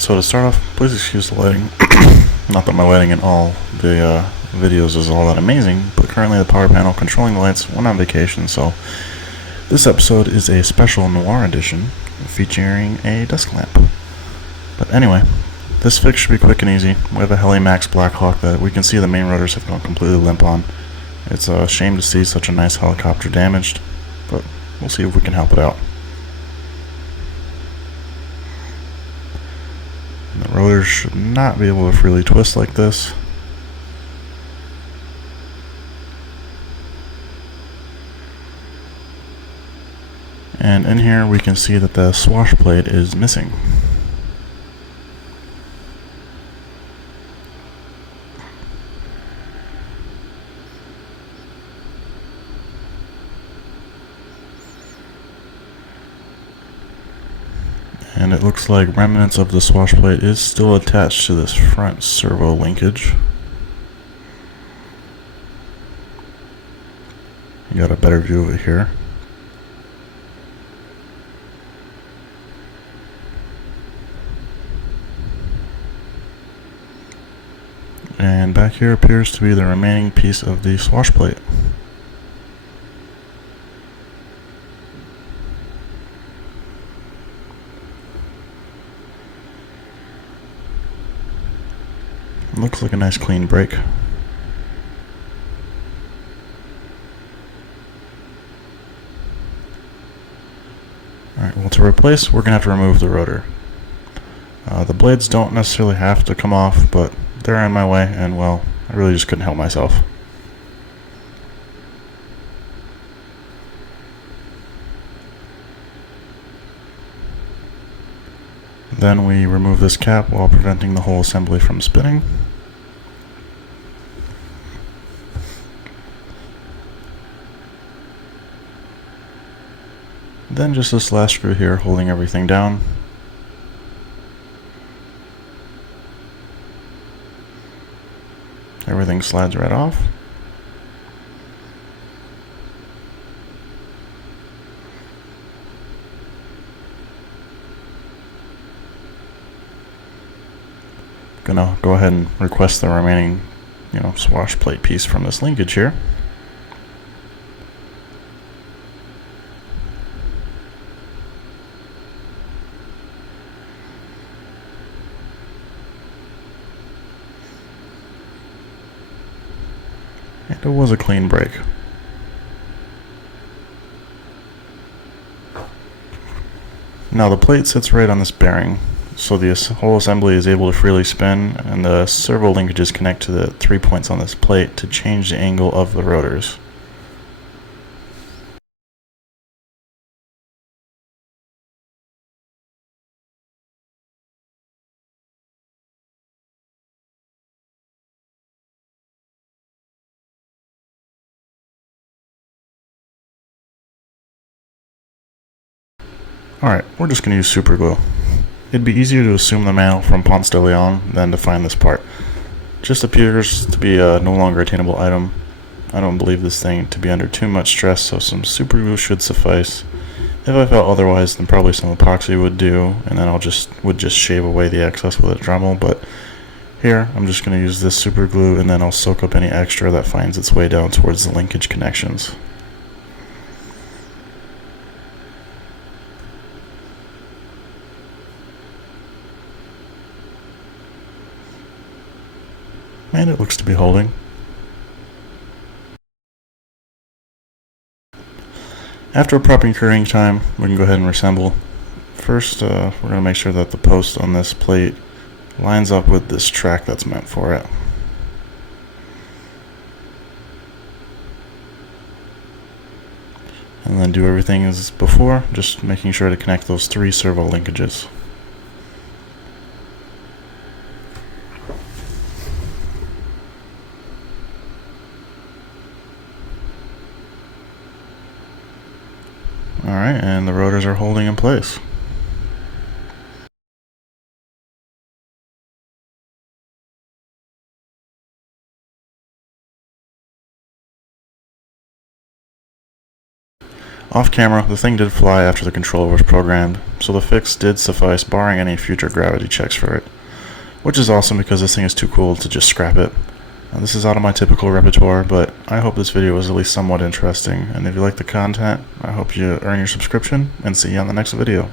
So to start off, please excuse the lighting. Not that my lighting in all the videos is all that amazing, but currently the power panel controlling the lights went on vacation, so this episode is a special noir edition featuring a desk lamp. But anyway, this fix should be quick and easy. We have a Heli-Max Black Hawk that we can see the main rotors have gone completely limp on. It's a shame to see such a nice helicopter damaged, but we'll see if we can help it out. The rotors should not be able to freely twist like this. And in here we can see that the swash plate is missing. And it looks like remnants of the swash plate is still attached to this front servo linkage. You got a better view of it here. And back here appears to be the remaining piece of the swash plate. Looks like a nice clean break. Alright, well, to replace, we're going to have to remove the rotor. The blades don't necessarily have to come off, but they're in my way, and well, I really just couldn't help myself. Then we remove this cap while preventing the whole assembly from spinning. Then just this last screw here holding everything down. Everything slides right off. Gonna go ahead and request the remaining, swash plate piece from this linkage here. And it was a clean break. Now the plate sits right on this bearing, so the whole assembly is able to freely spin, and the servo linkages connect to the 3 points on this plate to change the angle of the rotors. Alright, we're just going to use super glue. It'd be easier to assume the manual from Ponce de Leon than to find this part. Just appears to be a no longer attainable item. I don't believe this thing to be under too much stress, so some super glue should suffice. If I felt otherwise, then probably some epoxy would do, and then would just shave away the excess with a Dremel. But here, I'm just going to use this super glue, and then I'll soak up any extra that finds its way down towards the linkage connections. And it looks to be holding. After a proper curing time, we can go ahead and reassemble. First, we're going to make sure that the post on this plate lines up with this track that's meant for it. And then do everything as before, just making sure to connect those 3 servo linkages. Alright, and the rotors are holding in place. Off camera, the thing did fly after the controller was programmed, so the fix did suffice barring any future gravity checks for it. Which is awesome because this thing is too cool to just scrap it. This is out of my typical repertoire, but I hope this video was at least somewhat interesting, and if you like the content, I hope you earn your subscription, and see you on the next video.